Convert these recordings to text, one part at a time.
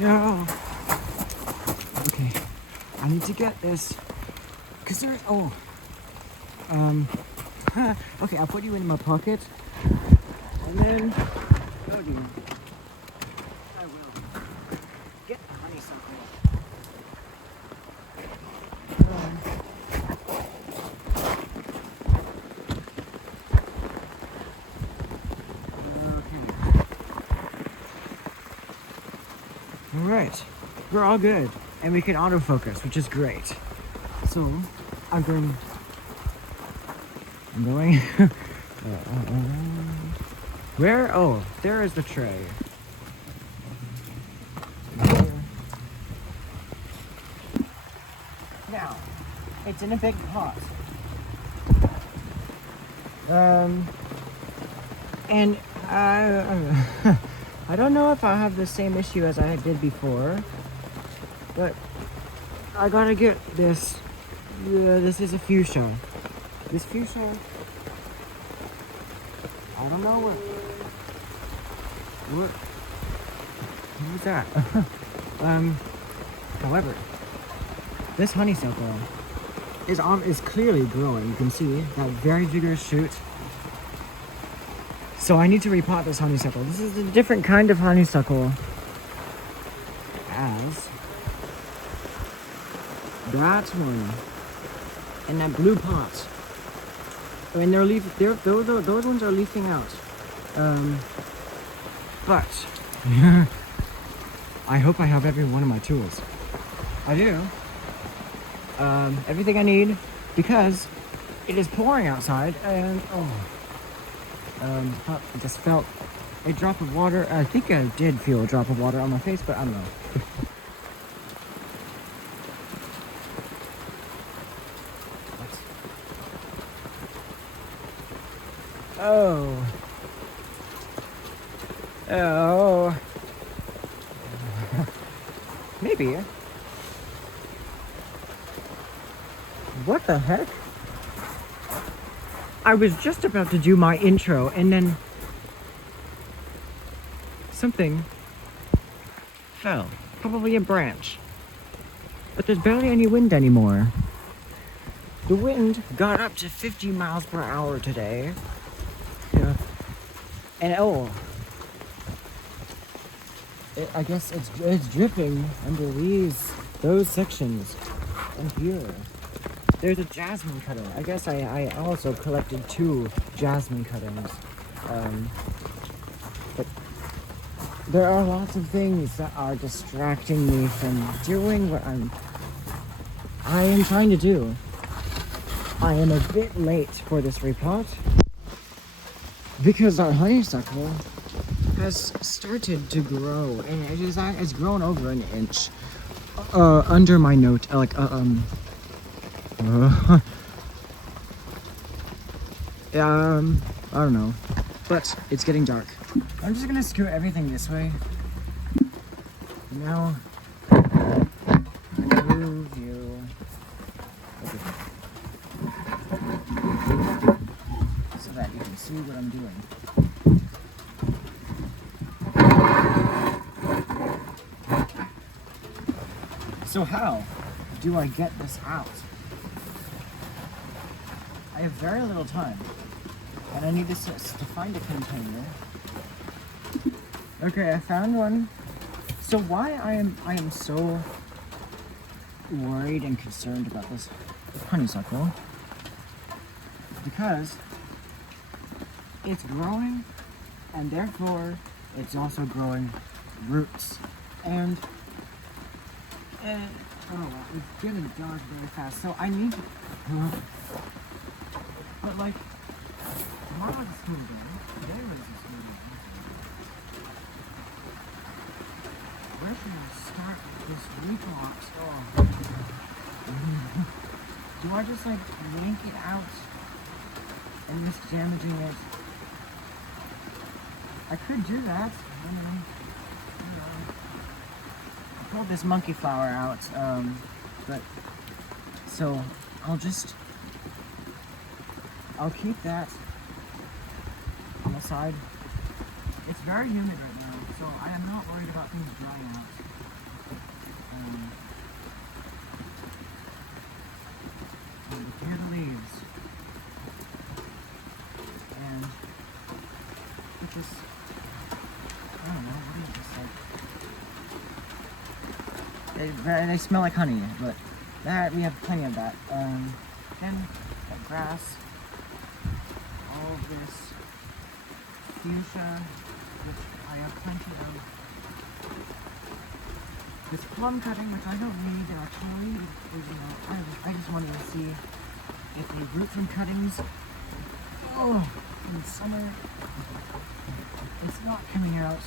No. Okay. I need to get this. Cause there's okay, I'll put you in my pocket. And then oh dear. I will get the honeysuckle. Alright, we're all good. And we can autofocus, which is great. So, I'm going... Where? Oh, there is the tray. Now, it's in a big pot. And I don't know if I have the same issue as I did before, but I gotta get this. This is a fuchsia. This fuchsia, I don't know what was that? However, this honeysuckle is clearly growing. You can see that very vigorous shoot. So I need to repot this honeysuckle. This is a different kind of honeysuckle as that one and that blue pot. And those ones are leafing out. But I hope I have every one of my tools. I do. Everything I need because it is pouring outside and I just felt a drop of water. I think I did feel a drop of water on my face, but I don't know. Oh. Maybe. What the heck? I was just about to do my intro and then something fell. Probably a branch. But there's barely any wind anymore. The wind got up to 50 miles per hour today. Yeah. And I guess it's dripping under those sections. And here. There's a jasmine cutting. I guess I also collected 2 jasmine cuttings. But there are lots of things that are distracting me from doing what I am trying to do. I am a bit late for this repot because our honeysuckle has started to grow and it's grown over an inch under my note, I don't know, but it's getting dark. I'm just gonna scoot everything this way. Now, move you. Okay. So that you can see what I'm doing. So how do I get this out? I have very little time, and I need to find a container. Okay, I found one. So why I am so worried and concerned about this honeysuckle? Because it's growing, and therefore it's also growing roots. And it's getting dark very fast. So I need. But like, tomorrow is a school day. Today was a school day. Where should I start this repot? Do I just like yank it out and risk damaging it? I could do that. I pulled this monkey flower out, but so I'll keep that on the side. It's very humid right now, so I am not worried about things drying out. They smell like honey, but that we have plenty of that. Then got grass, all of this fuchsia, which I have plenty of. This plum cutting, which I don't need actually, I just wanted to see if they root from cuttings. Oh, in the summer, it's not coming out.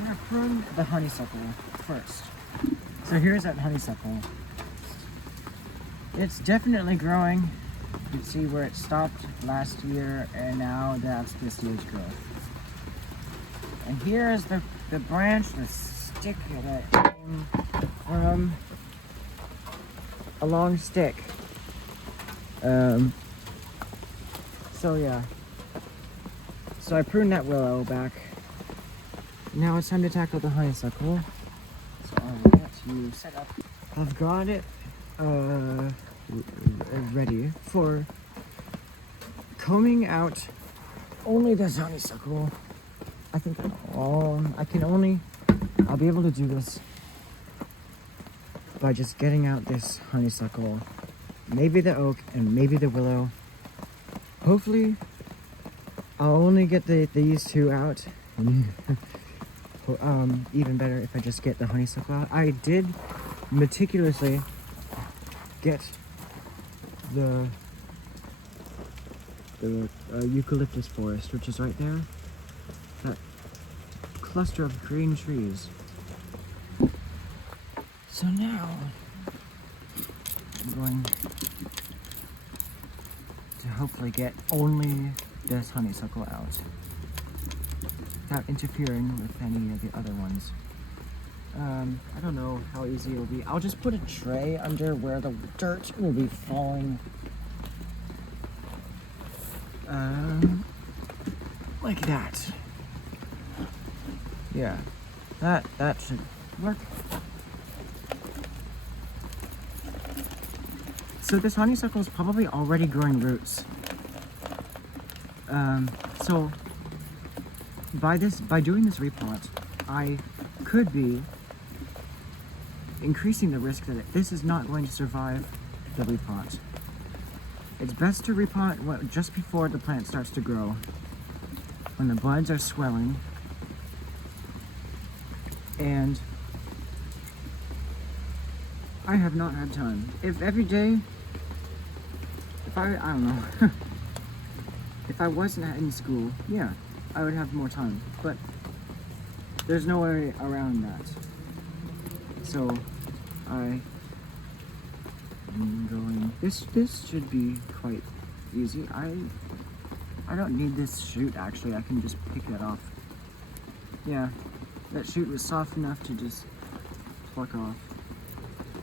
I'm gonna prune the honeysuckle first. So here's that honeysuckle. It's definitely growing. You can see where it stopped last year, and now that's this year's growth. And here is the branch, the stick that came from a long stick. So yeah. So I pruned that willow back. Now it's time to tackle the honeysuckle. So I'll get you set up. I've got it ready for combing out only this honeysuckle. I think I'll be able to do this by just getting out this honeysuckle, maybe the oak and maybe the willow. Hopefully I'll only get these two out. Even better if I just get the honeysuckle out. I did meticulously get the eucalyptus forest, which is right there. That cluster of green trees. So now I'm going to hopefully get only this honeysuckle out without interfering with any of the other ones. I don't know how easy it will be. I'll just put a tray under where the dirt will be falling. Like that. Yeah, that should work. So this honeysuckle is probably already growing roots. So by doing this repot, I could be increasing the risk that this is not going to survive the repot. It's best to repot just before the plant starts to grow, when the buds are swelling, and I have not had time. If every day, I don't know, if I wasn't in school, yeah, I would have more time, but there's no way around that. So I am going, this should be quite easy. I don't need this shoot actually, I can just pick that off. Yeah, that shoot was soft enough to just pluck off.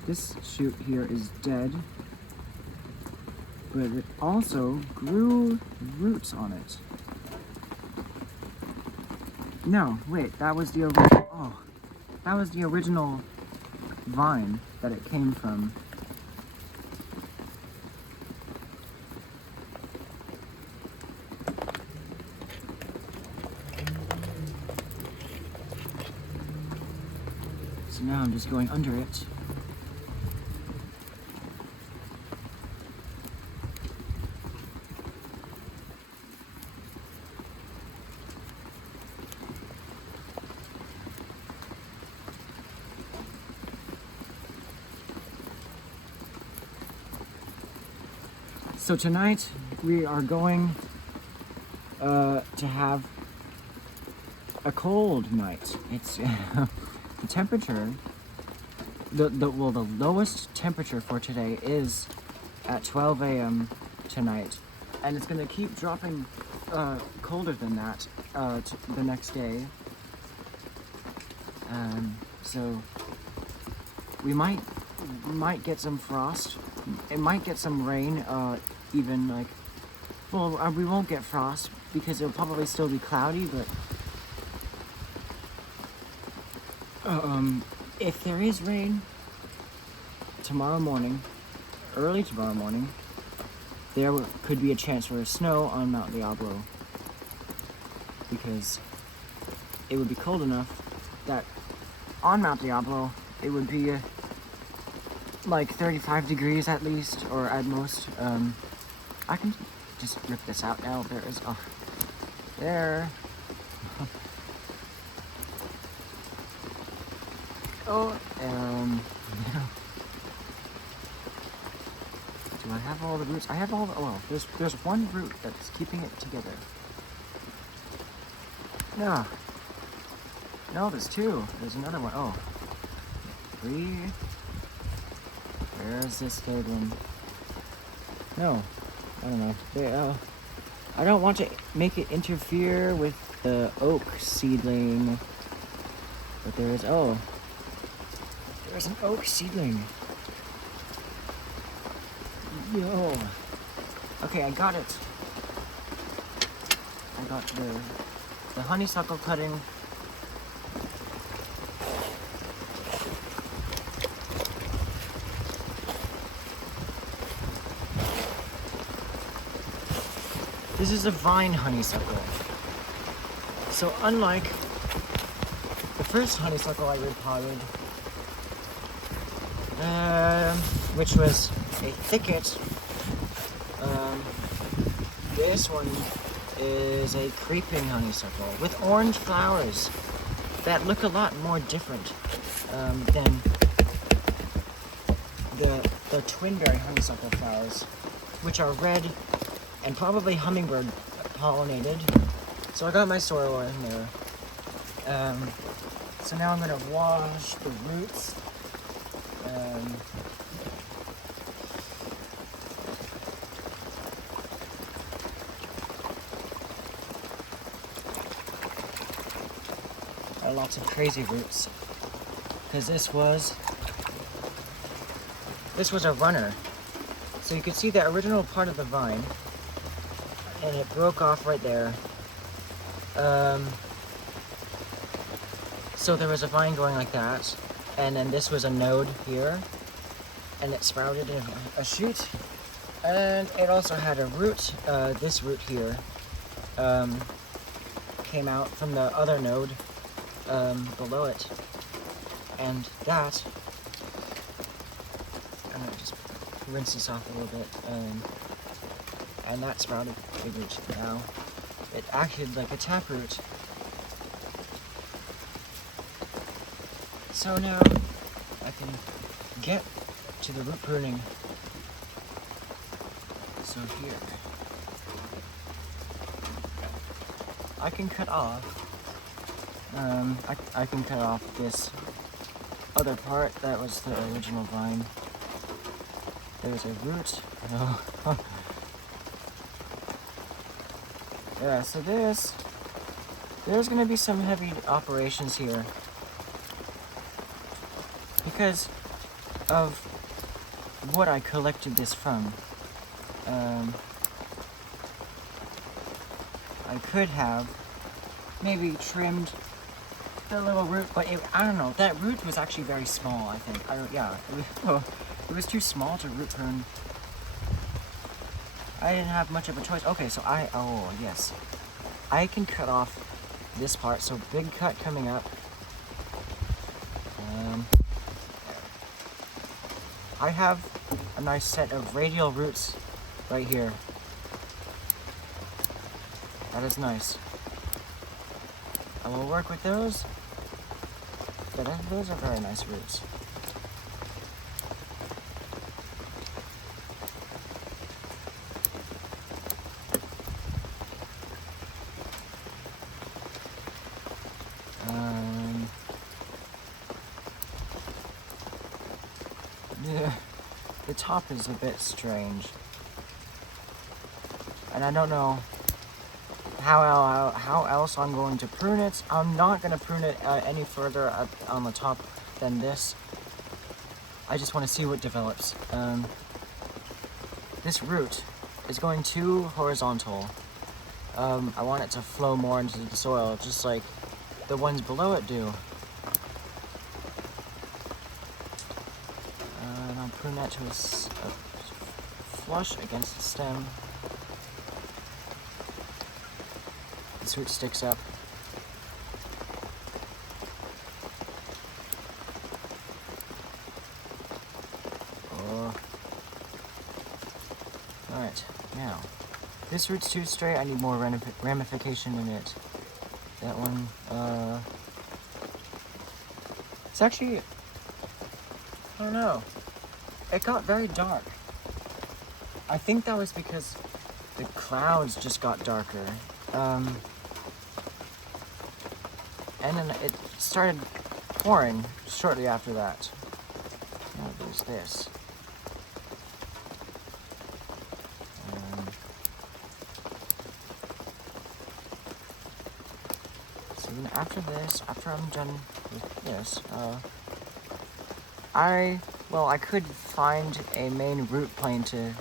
This shoot here is dead, but it also grew roots on it. No, wait, that was the original vine that it came from. So now I'm just going under it. So tonight we are going to have a cold night. It's the temperature. The lowest temperature for today is at 12 a.m. tonight, and it's going to keep dropping colder than that the next day. So we might get some frost. It might get some rain. Even like, well, we won't get frost because it'll probably still be cloudy, but if there is rain tomorrow morning, early tomorrow morning, there could be a chance for snow on Mount Diablo, because it would be cold enough that on Mount Diablo it would be like 35 degrees at least, or at most. I can just rip this out now. There is, oh, there. Oh, yeah. Do I have all the roots? I have all the, oh, well, there's one root that's keeping it together. No. No, there's two. There's another one. Oh. Three. Where's this third one? No. I don't know. I don't want to make it interfere with the oak seedling. But there is, oh. There's an oak seedling. Yo. Okay, I got it. I got the honeysuckle cutting. This is a vine honeysuckle. So unlike the first honeysuckle I repotted, which was a thicket, this one is a creeping honeysuckle with orange flowers that look a lot more different than the twinberry honeysuckle flowers, which are red and probably hummingbird pollinated. So I got my soil in there. So now I'm gonna wash the roots. Lots of crazy roots, because this was a runner. So you could see the original part of the vine, and it broke off right there. So there was a vine going like that, and then this was a node here, and it sprouted in a shoot, and it also had a root. This root here came out from the other node below it, and that, I'm gonna just rinse this off a little bit, and that sprouted a root. Now it acted like a taproot. So now I can get to the root pruning. So here, I can cut off I can cut off this other part that was the original vine. There's a root. Oh. Yeah, so there's gonna be some heavy operations here because of what I collected this from. I could have maybe trimmed the little root, but I don't know, that root was actually very small, I think. It was too small to root prune. I didn't have much of a choice. Okay, so oh yes, I can cut off this part, so big cut coming up. I have a nice set of radial roots right here. That is nice. I will work with those. But those are very nice roots. Yeah, the top is a bit strange, and I don't know how else I'm going to prune it. I'm not going to prune it any further on the top than this. I just want to see what develops. This root is going too horizontal. I want it to flow more into the soil, just like the ones below it do. And I'll prune that to a flush against the stem. This root sticks up. Now, this root's too straight. I need more ramification in it. That one, it's actually, I don't know. It got very dark. I think that was because the clouds just got darker. And then it started pouring shortly after that. Now there's this. So then after this, after I'm done with this, I could find a main root plane to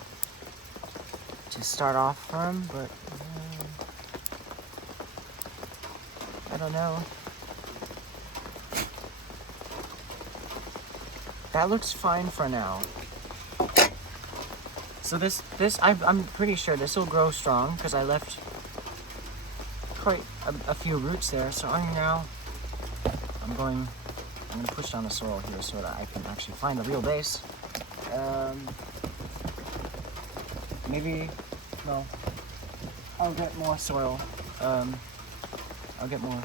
start off from, but I don't know. That looks fine for now. So I'm pretty sure this will grow strong because I left quite a few roots there. So now I'm gonna push down the soil here so that I can actually find the real base. Maybe, well, I'll get more soil. I'll get more.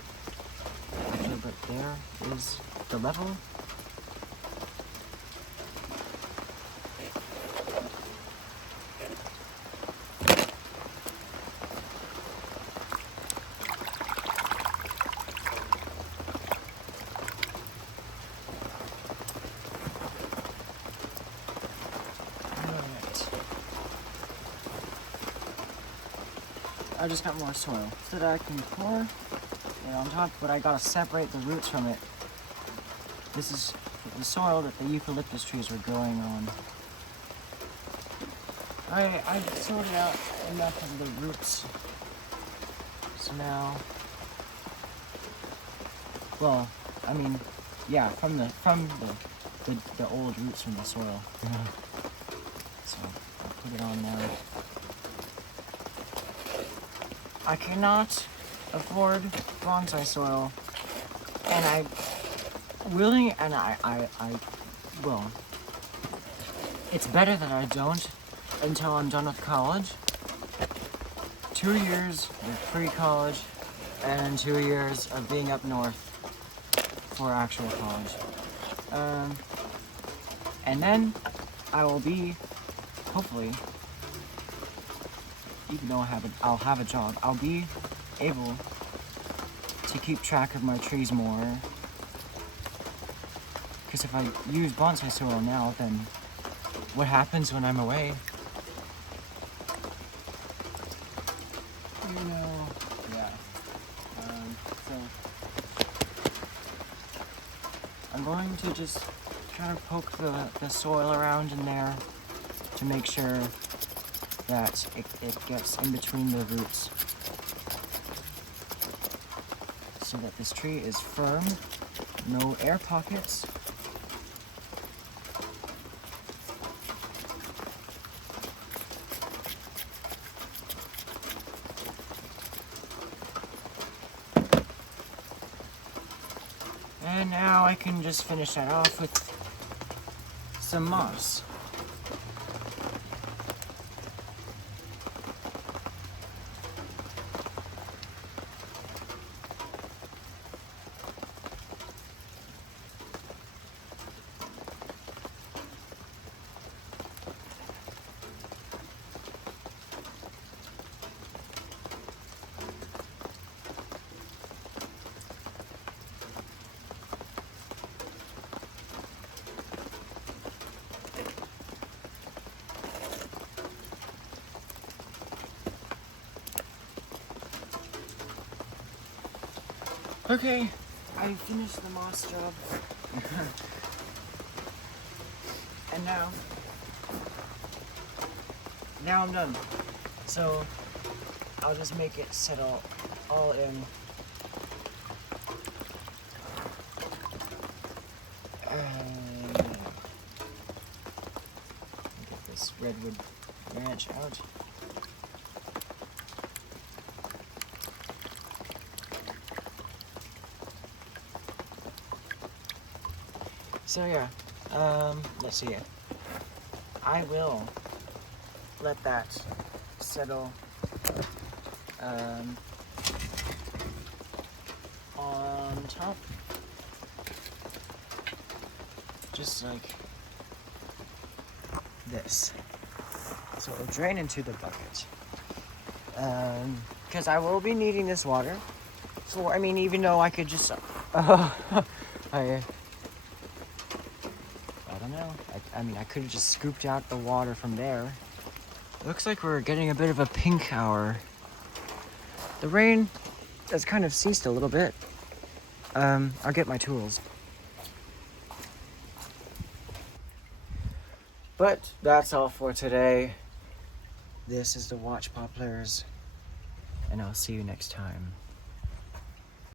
Actually, but there is the level. I just got more soil so that I can pour it on top, but I gotta separate the roots from it. This is the soil that the eucalyptus trees were growing on. I've sorted out enough of the roots. So now, well, I mean, yeah, from the old roots from the soil. So I'll put it on now. I cannot afford bonsai soil, and I will. It's better that I don't until I'm done with college. 2 years of pre-college, and then 2 years of being up north for actual college. And then I will be, hopefully, even though I'll have a job, I'll be able to keep track of my trees more. Because if I use bonsai soil now, then what happens when I'm away? You know, yeah. So I'm going to just kind of poke the soil around in there to make sure that it gets in between the roots so that this tree is firm, no air pockets. And now I can just finish that off with some moss. Okay, I finished the moss job. And now I'm done. So I'll just make it settle all in. Get this redwood branch out. So yeah, let's see it. I will let that settle on top, just like this. So it'll drain into the bucket. Because I will be needing this water. For, I mean, even though I could just, I don't know. I mean, I could have just scooped out the water from there. Looks like we're getting a bit of a pink hour. The rain has kind of ceased a little bit. I'll get my tools. But that's all for today. This is the Watch Poplars, and I'll see you next time.